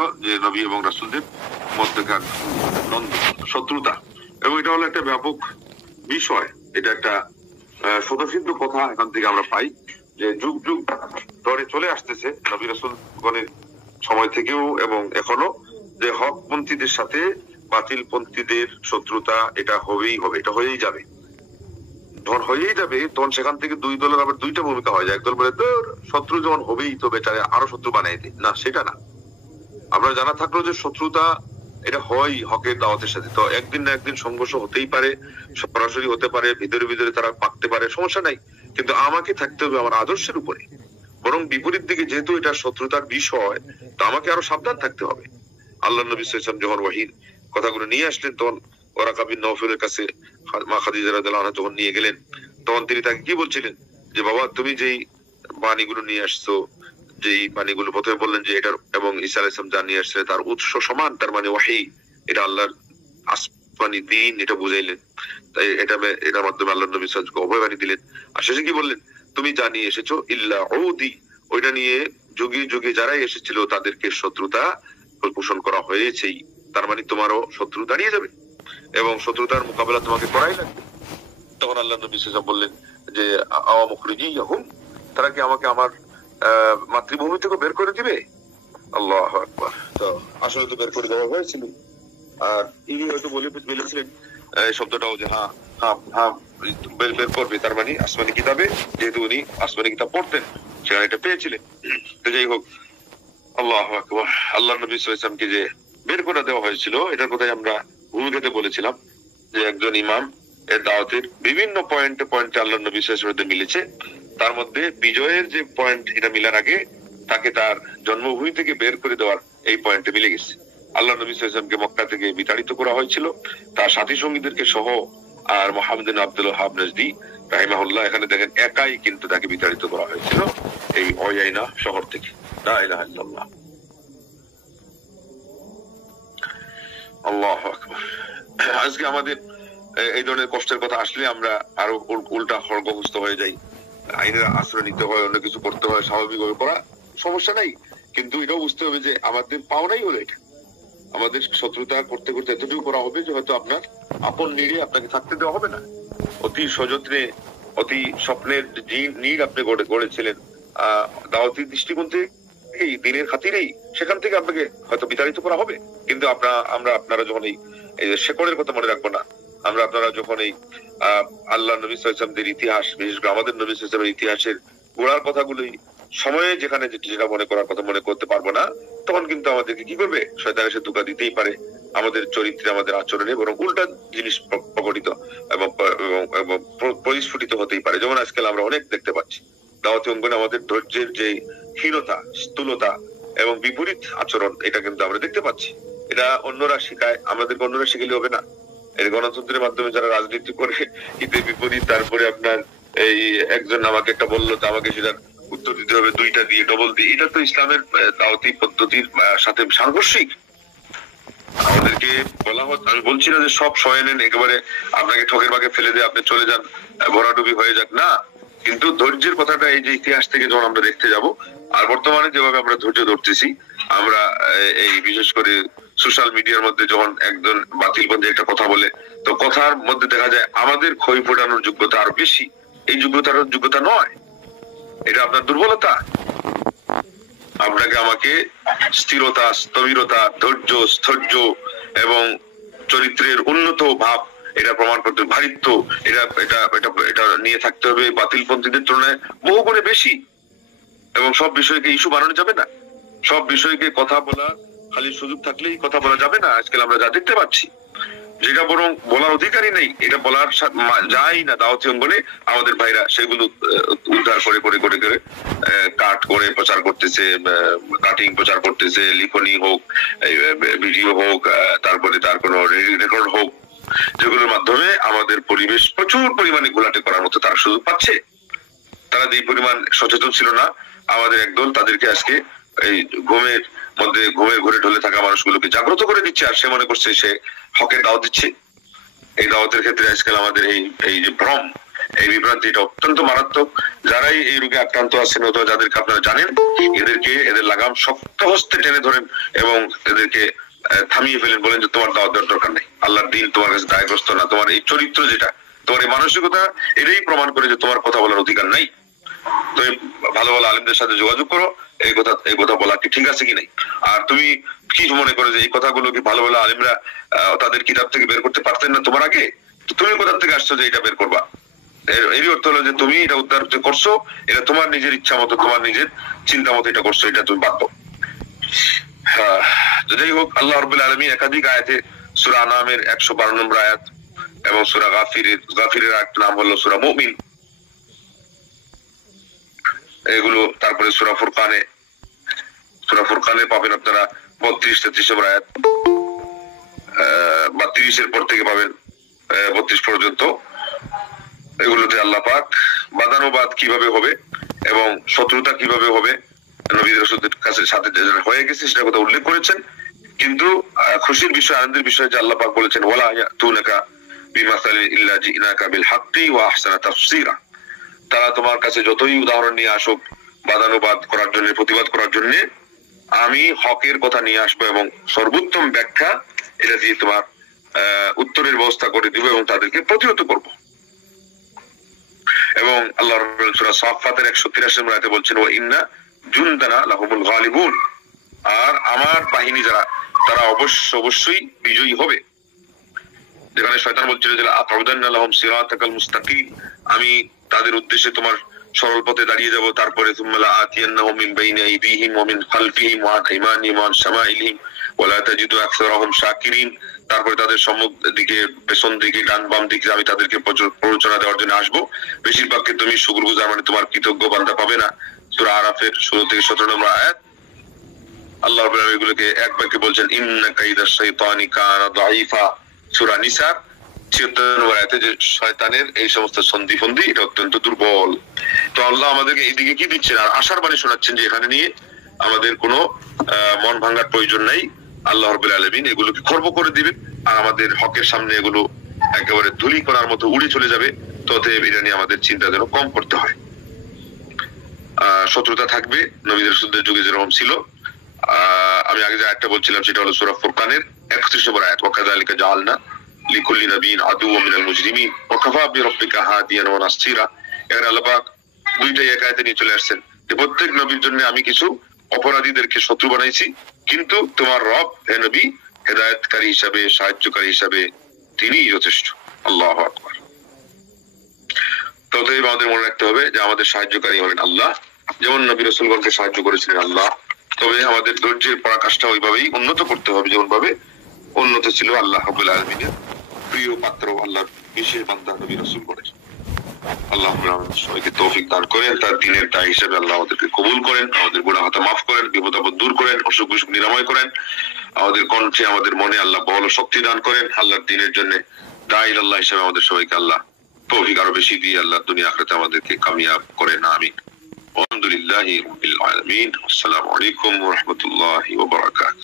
হলো যে নবী এবং রাসূলদের মধ্যকার দ্বন্দ্ব, শত্রুতা, এবং এটা হলো একটা ব্যাপক বিষয়। এটা একটা স্বতঃসিদ্ধ কথা এখান থেকে আমরা পাই যে যুগ যুগ ধরে চলে আসতেছে নবী রাসূলগণের সময় থেকেও এবং এখনো, যে হকপন্থীদের সাথে বাতিলপন্থীদের শত্রুতা এটা হবেই হবে, এটা হয়েই যাবে। যখন হয়েই যাবে তখন সেখান থেকে দুই দলের আবার দুইটা ভূমিকা হয়ে যায়। একদল বলে তোর শত্রু যখন হবেই তো বেচারে আরো শত্রু বানিয়ে দিই, না সেটা না। আমরা জানা থাকলো যে শত্রুতা এটা হয় হকের দাওয়াতের সাথে, তো একদিন না একদিন সংঘর্ষ হতেই পারে, সরাসরি হতে পারে, ভিতরে ভিতরে তারা পাকতে পারে, সমস্যা নাই, কিন্তু আমাকে থাকতে হবে আমার আদর্শের উপরে। বরং বিপরীত দিকে যেহেতু এটা শত্রুতার বিষয়, তো আমাকে আরো সাবধান থাকতে হবে। আল্লাহ নবী সাল্লাল্লাহু আলাইহি ওয়াসাল্লাম যখন ওয়াহির কথাগুলো নিয়ে আসলেন, তখন ওয়ারাকা বিন নওফলের কাছে মা খাদিজা রাদিয়াল্লাহু আনহা যখন নিয়ে গেলেন, তখন তিনি তাকে কি বলছিলেন যে বাবা তুমি যেই বাণীগুলো নিয়ে আসছো, যেই বাণীগুলো প্রথমে বললেন যে এটার এবং ঈসা আলাইহিস সালাম যা নিয়ে আসছিলেন তার উৎস সমান, তার মানে ওয়াহি, এটা আল্লাহর আসমানি দ্বীন, এটা বুঝাইলেন। তাই এটার মাধ্যমে আল্লাহ নবী সাল্লাল্লাহু আলাইহি ওয়াসাল্লামকে অভয়বাণী দিলেন। আর শেষে কি বললেন, তুমি যা নিয়ে এসেছো ইল্লা উদি, ওইটা নিয়ে যুগে যুগে যারাই এসেছিল তাদেরকে শত্রুতা পোষণ করা হয়েছেই, তার মানে তোমারও শত্রু দাঁড়িয়ে যাবে এবং শত্রুতার মোকাবেলা তোমাকে করাই লাগবে। তখন আল্লাহ নবী সাল্লাল্লাহু আলাইহি ওয়াসাল্লাম বললেন যে আওয়া মুখরিজিয়াহুম, তারা কি আমাকে আমার মাতৃভূমি থেকে বের করে দিবে? আল্লাহু আকবার। তো আসলে তো বের করে দেওয়া হয়েছিল। আর ইনি হয়তো বলেছিলেন এই শব্দটাও যে হ্যাঁ হ্যাঁ হ্যাঁ বের করবে, তার মানে আসমানি কিতাবে, যেহেতু উনি আসমানি কিতাব পড়তেন সেখানে এটা পেয়েছিলেন। তো যাই হোক, আল্লাহু আকবার। আল্লাহ নবী সাল্লাল্লাহু আলাইহি ওয়াসাল্লামকে যে বের করে দেওয়া হয়েছিল এটার কথাই আমরা ভূমিকাতে বলেছিলাম যে একজন ইমাম এর দাওয়াতের বিভিন্ন পয়েন্টে আল্লাহ নবী সাল্লাল্লাহু আলাইহি ওয়াসাল্লাম মিলেছে। তার মধ্যে বিজয়ের যে পয়েন্ট, এটা মিলার আগে তাকে তার জন্মভূমি থেকে বের করে দেওয়ার এই পয়েন্টে মিলে গেছে। আল্লাহ নবী সাল্লাল্লাহু আলাইহি ওয়াসাল্লামকে মক্কা থেকে বিতাড়িত করা হয়েছিল তার সাথী সঙ্গীদেরকে সহ। আর মুহাম্মদ বিন আব্দুল ওয়াহাব নাজদি রাহিমাহুল্লাহ, এখানে দেখেন একাই কিন্তু তাকে বিতাড়িত করা হয়েছিল এই ওয়াইনা শহর থেকে। লা ইলাহা ইল্লাল্লাহ, আল্লাহু আকবার। আজকে আমাদের এই ধরনের কষ্টের কথা আসলে আমরা আরো উল্টা খড়গহস্ত হয়ে যাই, আইনের আশ্রয় নিতে হয়, অন্য কিছু করতে হয়, স্বাভাবিকভাবে করা সমস্যা নাই, কিন্তু এটাও বুঝতে হবে যে আমাদের পাওনাই হলো এটা। আমাদের শত্রুতা করতে করতে এতটুকু করা হবে যে হয়তো আপনার আপন নিড়ে আপনাকে থাকতে দেওয়া হবে না। অতি সযত্নে, অতি স্বপ্নের নীড় আপনি গড়েছিলেন দাওয়াতি দৃষ্টিকোণ থেকে, দিনের খাতিরেই, সেখান থেকে আপনাকে হয়তো বিতাড়িত করা হবে। কিন্তু আপনারা যখন এই শেকড়ের কথা মনে রাখবো না, আপনারা যখন এই আল্লাহ নবী সাল্লাল্লাহু আলাইহি ওয়াসাল্লামের ইতিহাস, বিশেষ করে আমাদের নবী সাল্লাল্লাহু আলাইহি ওয়াসাল্লামের ইতিহাসের গোড়ার কথাগুলোই সময়ে যেখানে যেটা মনে করার কথা মনে করতে পারবো না, তখন কিন্তু আমাদেরকে কি করবে, শয়তান এসে ধোঁকা দিতেই পারে আমাদের চরিত্রে, আমাদের আচরণে, বরং উল্টা জিনিস প্রকটিত এবং পরিস্ফুটিত হতেই পারে। যেমন আজকাল আমরা অনেক দেখতে পাচ্ছি দাওয়াতি অঙ্গনে আমাদের ধৈর্যের যে হীনতা, স্থূলতা এবং বিপরীত আচরণ, এটা কিন্তু আমরা দেখতে পাচ্ছি। এটা অন্যরা শিখায়, আমাদেরকে অন্যরা শিখালে হবে না। এই গণতন্ত্রের মাধ্যমে যারা রাজনীতি করে ঈদে বিপরীত, তারপরে আপনার এই একজন আমাকে একটা বললো তো আমাকে সেটার উত্তর দিতে হবে দুইটা দিয়ে, ডবল দিয়ে, এটা তো ইসলামের দাওয়াতি পদ্ধতির সাথে সাংঘর্ষিক। আমাদেরকে বলা হচ্ছে, আমি বলছি না যে সব সয়ে নেন, একেবারে আপনাকে ঠকের বাগে ফেলে দিয়ে আপনি চলে যান, ভরাডুবি হয়ে যাক, না। কিন্তু ধৈর্যের কথাটা এই যে ইতিহাস থেকে যখন আমরা দেখতে যাব, আর বর্তমানে যেভাবে আমরা ধৈর্য ধরতেছি, আমরা এই বিশেষ করে সোশ্যাল মিডিয়ার মধ্যে যখন একজন বাতিলপন্থী একটা কথা বলে, তো কথার মধ্যে দেখা যায় আমাদের ক্ষয় ফোটানোর যোগ্যতা আরো বেশি। এই যোগ্যতা নয়, এটা আপনার দুর্বলতা। আপনাকে আমাকে স্থিরতা, স্থবিরতা, ধৈর্য, স্থৈর্য এবং চরিত্রের উন্নত ভাব, এটা প্রমাণ করতে, ভারিত্ব, এটা নিয়ে থাকতে হবে বাতিলপন্থীদের তুলনায় বহু গুণে বেশি। এবং সব বিষয়কে ইস্যু বানানো যাবে না, সব বিষয়কে কথা বলা, খালি সুযোগ থাকলেই কথা বলা যাবে না। আজকাল আমরা যা দেখতে পাচ্ছি, যেটা বরং বলার অধিকারই নেই, এটা বলার যায় না দাওয়াতি অঙ্গনে, আমাদের ভাইরা সেগুলো উদ্ধার করে কাট করে প্রচার করতেছে, কাটিং প্রচার করতেছে, লিখনি হোক, ভিডিও হোক, তারপরে তার কোনো রেকর্ড হোক, যেগুলোর মাধ্যমে আমাদের পরিবেশ প্রচুর পরিমাণে ঘোলাটে করার মতো তারা সুযোগ পাচ্ছে। তারা যে পরিমাণ সচেতন ছিল না, আমাদের একদল তাদেরকে আজকে এই ঘুমের ঘরে ঢলে থাকা মানুষগুলোকে জাগ্রত করে দিচ্ছে, আর সে মনে করছে সে হকের দাওয়াত দিচ্ছে। এই দাওয়াতের ক্ষেত্রে আজকাল আমাদের এই যে ভ্রম, এই বিভ্রান্তি এটা অত্যন্ত মারাত্মক। যারাই এই রোগে আক্রান্ত আছেন অথবা যাদেরকে আপনারা জানেন, এদের লাগাম শক্ত হস্তে টেনে ধরেন এবং এদেরকে থামিয়ে ফেলেন, বলেন যে তোমার দাওয়াত দেওয়ার দরকার নেই, আল্লাহর দিন তোমার কাছে দায়গ্রস্ত না, তোমার এই চরিত্র যেটা, তোমার এই মানসিকতা এটাই প্রমাণ করে যে তোমার কথা বলার অধিকার নাই। তুমি ভালো ভালো আলেমদের সাথে যোগাযোগ করো, এই কথা বলা কি ঠিক আছে কি নাই। আর তুমি কি মনে করো যে এই কথাগুলো কি ভালো ভালো আলেমরা তাদের কিতাব থেকে বের করতে পারতেন না তোমার আগে? তুমি কোথা থেকে আসছো যে এটা বের করবা? এরই অর্থ হলো যে তুমি এটা উদ্ধার করছো, এটা তোমার নিজের ইচ্ছা মতো, তোমার নিজের চিন্তা মতো এটা করছো, এটা তুমি বাধ্য। যাই হোক, আল্লাহ রাব্বুল আলামিন একাধিক আয়াতে সূরা আনামের 112 নম্বর আয়াত এবং সূরা গাফিরের আরেকটা নাম হলো সূরা মুমিন, এগুলো, তারপরে সূরা ফুরকানে পাবেন আপনারা 32-33 নম্বর আয়াত, বা 30-এর পর থেকে পাবেন 32 পর্যন্ত। এগুলোতে আল্লাহ পাক বাদানুবাদ কিভাবে হবে এবং শত্রুতা কিভাবে হবে নবী রাসূলদের কাছে সাথে হয়ে গেছে সেটা কথা উল্লেখ করেছেন। কিন্তু খুশির বিষয়, আনন্দের বিষয় যে আল্লাহ পাক বলেছেন ওয়ালা ইয়াতুনাকা বিমাসালিন ইল্লা জিনাকা বিল হাক্কি ওয়া আহসানা তাফসীরা। তারা তোমার কাছে যতই উদাহরণ নিয়ে আসুক বাদানুবাদ করার জন্য, প্রতিবাদ করার জন্য, আমি হকের কথা নিয়ে আসবো এবং সর্বোত্তম ব্যাখ্যা এটা দিয়ে তোমার উত্তরের ব্যবস্থা করে দিব এবং তাদেরকে প্রতিহত করব। এবং আল্লাহ রাব্বুল সূরা সাফফাতের 183 নম্বর আয়াতে বলছেন ওয়া ইন্না জুনদানা লাহুমুল গালিবুন, আর আমার বাহিনী যারা তারা অবশ্যই বিজয়ী হবে। যেখানে শয়তান বলছিল যে আ'উদান্না লাহুম সিরাতাকাল মুস্তাকিম, আমি তাদের উদ্দেশ্যে তোমার সরল পথে দাঁড়িয়ে যাব, তারপরে সুম্মা লাআতিয়ান্নাহুম মিন বাইনি আইদিহিম ওয়া মিন খালফিহিম ওয়া আন আইমানিহিম ওয়া আন শামাইলিহিম ওয়া লা তাজিদু আকসারাহুম শাকিরিন, তারপরে তাদের সম্মুখ দিকে, পেছন দিকে, ডান বাম দিকে আমি তাদেরকে প্ররোচনা দেওয়ার জন্য আসবো, বেশিরভাগকে তুমি শুকরগুজার মানে তোমার কৃতজ্ঞ বান্দা পাবে না। সূরা আরাফের 16 থেকে 17 নম্বর আয়াত। আল্লাহ রাব্বুল আলামিন এগুলোকে এক বাক্যে বলছেন ইন্না কাইদাশ শাইতানি কানা দাঈফা। সূরা নিসার 76 নম্বর আয়াতে যে শয়তানের এই সমস্ত সন্ধিফন্দি এটা অত্যন্ত দুর্বল। তো আল্লাহ আমাদেরকে এইদিকে কি দিচ্ছেন, আর আশার বাণী শোনাচ্ছেন যে এখানে নিয়ে আমাদের কোনো মন ভাঙার প্রয়োজন নাই। আল্লাহ রাব্বুল আলামিন এগুলোকে খর্ব করে দিবেন আর আমাদের হকের সামনে এগুলো একেবারে ধুলি কণার মতো উড়ে চলে যাবে। ততএব এটা নিয়ে আমাদের চিন্তা যেন কম করতে হয়। শত্রুতা থাকবে নবীদের রাসূলদের যুগে যেরকম ছিল। আমি আগে যে আয়াতটা বলছিলাম সেটা হলো সূরা ফুরকানের 31 নম্বর আয়াত, ওয়া কাযালিকা জাআলনা লিকুল্লি নাবিয়্যিন আদুওয়াম মিনাল মুজরিমিন ওয়া কাফা বিরাব্বিকা হাদিয়ান ওয়া নাসীরা। এখানে আল্লাহ পাক দুইটাই এক আয়াতে নিয়ে চলে আসছেন যে প্রত্যেক নবীর জন্য আমি কিছু অপরাধীদেরকে শত্রু বানাইছি, কিন্তু তোমার রব হে নবী হেদায়েতকারী হিসাবে, সাহায্যকারী হিসাবে তিনিই যথেষ্ট। আল্লাহু আকবার। ততএব আমাদের মনে রাখতে হবে যে আমাদের সাহায্যকারী হলেন আল্লাহ, যেমন নবী রাসূলগণকে সাহায্য করেছিলেন আল্লাহ। তবে আমাদের ধৈর্যের পরাকাষ্ঠা ওইভাবেই উন্নত করতে হবে যেমন ভাবে উন্নত ছিল আল্লাহ রাব্বুল আলামিনের প্রিয় পাত্র আল্লাহর বিশেষ বান্দা নবী রাসূলগণ। আল্লাহ সবাইকে তৌফিক দান করেন, তার দ্বীনের দায়ী হিসেবে আল্লাহ আমাদেরকে কবুল করেন, আমাদের গুনাহ খাতা মাফ করেন, বিপদ আপদ দূর করেন, অসুখ বিসুখ নিরাময় করেন, আমাদের কণ্ঠে আমাদের মনে আল্লাহ বল শক্তি দান করেন, আল্লাহর দ্বীনের জন্য দায়ী আল্লাহ হিসেবে আমাদের সবাইকে আল্লাহ তৌফিক আরো বেশি দিয়ে আল্লাহ দুনিয়া আখিরাতে আমাদেরকে কামিয়াব করেন। আমিন। আলহামদুলিল্লাহি রাব্বিল আলামিন। আসসালামু আলাইকুম ওয়া রাহমাতুল্লাহি ওয়া বারাকাতুহু।